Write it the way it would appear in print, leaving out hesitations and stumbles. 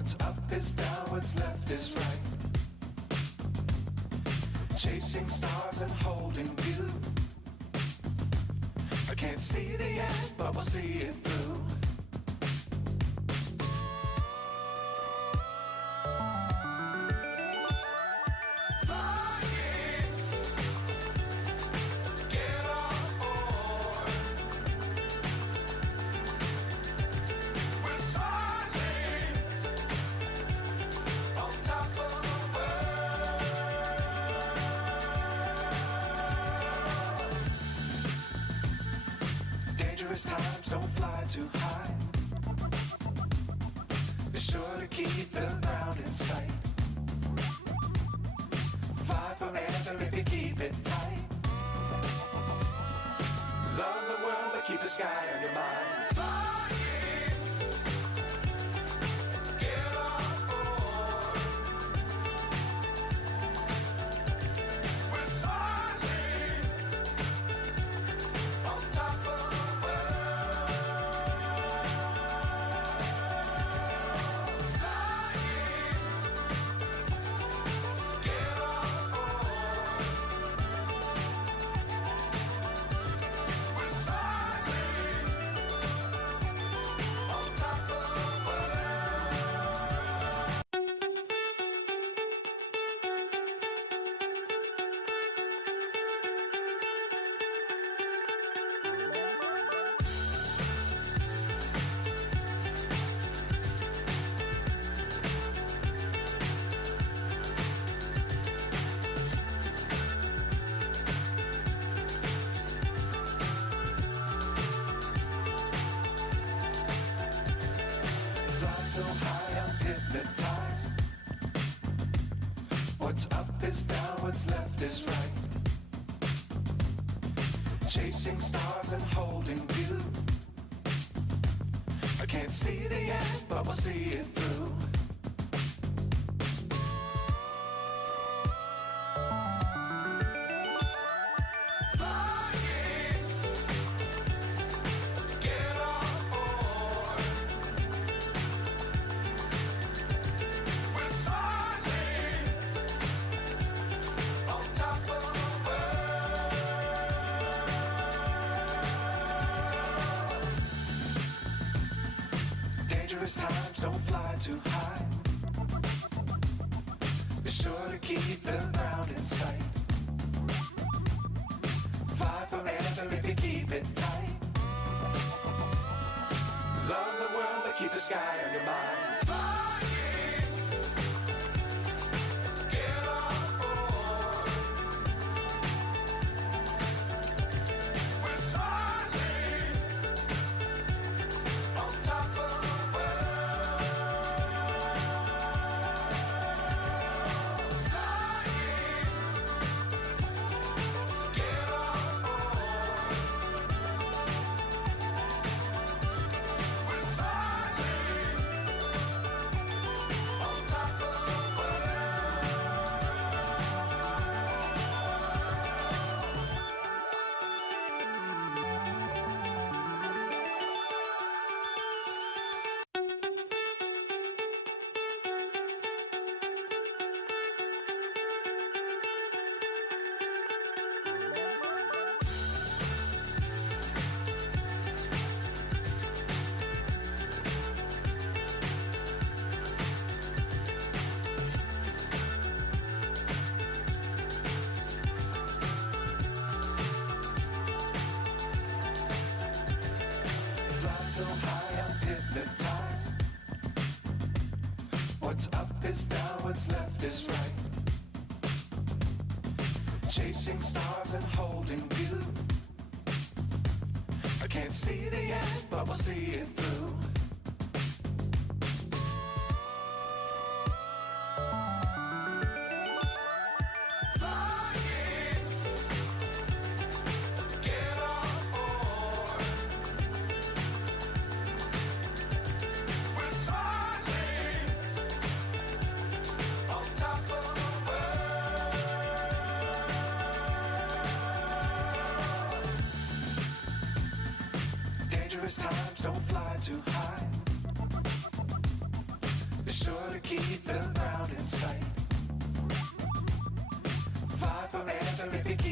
What's up is down, what's left is right. Chasing stars and holding you. I can't see the end, but we'll see it through. Times don't fly too high. Be sure to keep the ground in sight. Fly forever if you keep it tight. Love the world but keep the sky on your mind. So high I'm hypnotized. What's up is down, what's left is right. Chasing stars and holding you. I can't see the end, but we'll see it through. Times don't fly too high. Be sure to keep the ground in sight. Fly forever if you keep it tight. Love the world but keep the sky on your mind. So high I'm hypnotized. What's up is down, what's left is right. Chasing stars and holding you. I can't see the end, but we'll see it through. Times don't fly too high. Be sure to keep the ground in sight. Fly forever if you keep